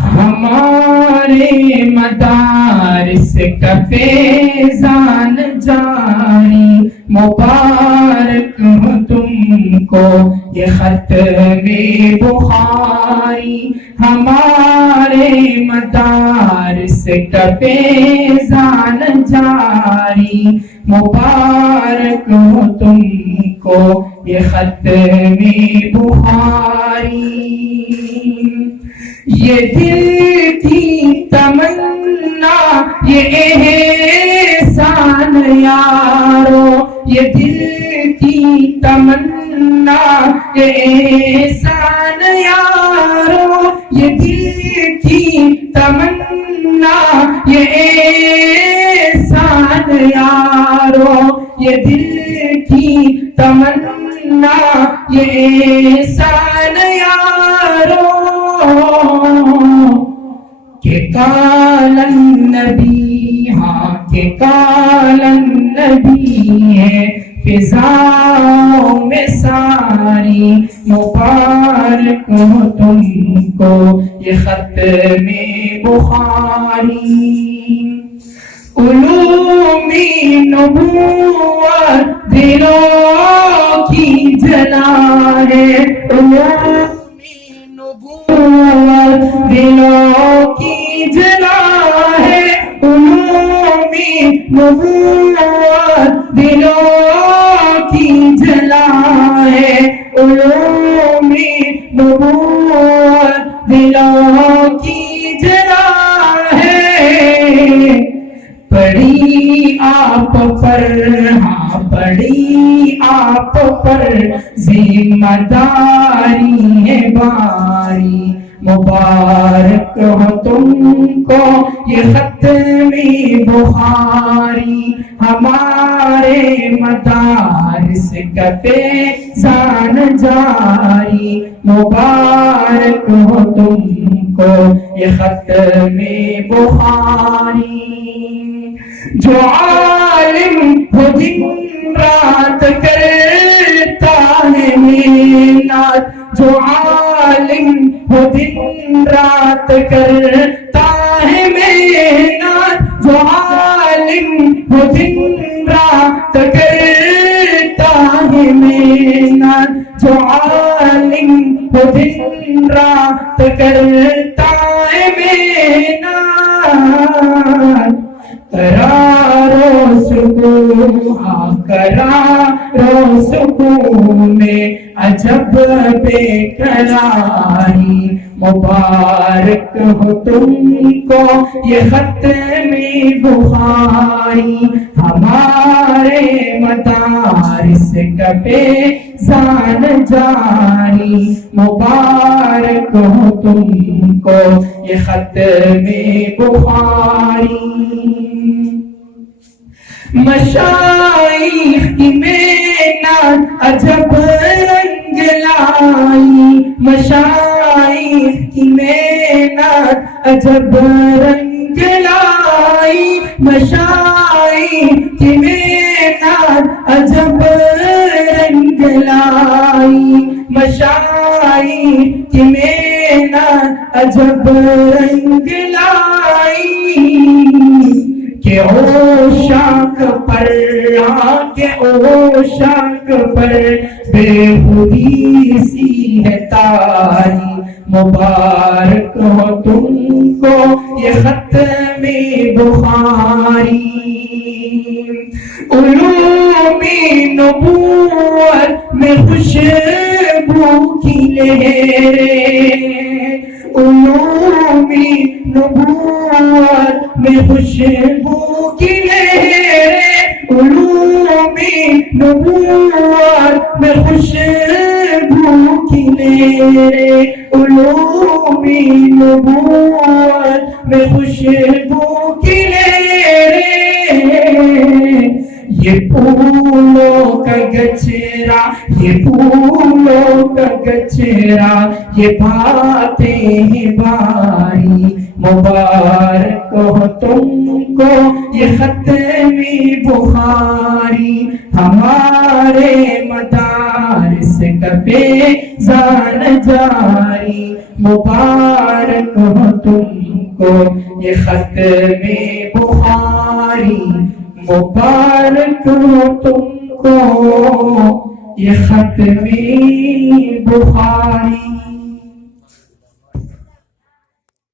ہمارے مدارس کا فیضان جاری، مبارک ہو تم کو یہ ختم بخاری۔ ہمارے مدارس کا فیضان جاری، مبارک ہو تم کو یہ ختم بخاری۔ یہ دل کی تمنا یہ احسان یارو، یہ دل کی تمنا یہ احسان یارو، یہ دل کی تمنا یہ احسان یارو، یہ دل کی تمنا یہ احسان یارو۔ کہ قال النبی، ہاں کہ قال النبی ہے فضاؤں میں ساری، مبارک ہو تم کو یہ ختم بخاری۔ علوم نبوت دلوں کی جلا ہے، علوم نبوت دلوں کی جلا ہے، علوم نبوت دلوں کی جلا ہے، علوم نبوت دلوں کی جلا ہے۔ پڑی آپ پر، ہاں پڑی آپ پر ذمہ داری ہے باری، مبارک ہو تم کو یہ ختم بخاری۔ ہمارے مدارس کا فیضان جاری، مبارک ہو تم کو یہ ختم بخاری۔ جو عالم وہ دن رات کرتا ہے محنت، جو عالم وہ دن رات کرتا ہے محنت، جو عالم وہ دن رات کرتا ہے محنت، جو عالم وہ دن رات کرتا ہے محنت۔ قرار و سکون، ہاں قرار و سکون میں عجب بے قراری، مبارک ہو تم کو یہ ختم بخاری۔ ہمارے مدارس کا فیضان جاری، مبارک ہو تم کو یہ ختم بخاری۔ مشائخ کی محنت عجب رنگ لائی، مشائخ کی محنت عجب رنگ لائی، مشائخ کی محنت عجب رنگ لائی، مشائخ کی محنت عجب رنگ لائی۔ کہ عشاق پر، کہ عشاق پر بےخودی سی ہے تاری، مبارک ہو تم کو یہ ختم بخاری۔ علوم نبوت میں خوشبو کی لہریں، علوم نبوت میں خوشبو کی لہریں، علوم نبوت میں خوشبو کی لہریں، علوم نبوت میں خوشبو کی لہریں۔ یہ پھولوں کا گچھرا، یہ پھولوں کا گچھرا یہ باتیں ہیں باری، مبارک ہو تم کو یہ ختم بخاری۔ ہمارے مدارس فیضان جاری مبارک ہو تم کو یہ ختم بخاری مبارک ہو تم کو یہ ختم بخاری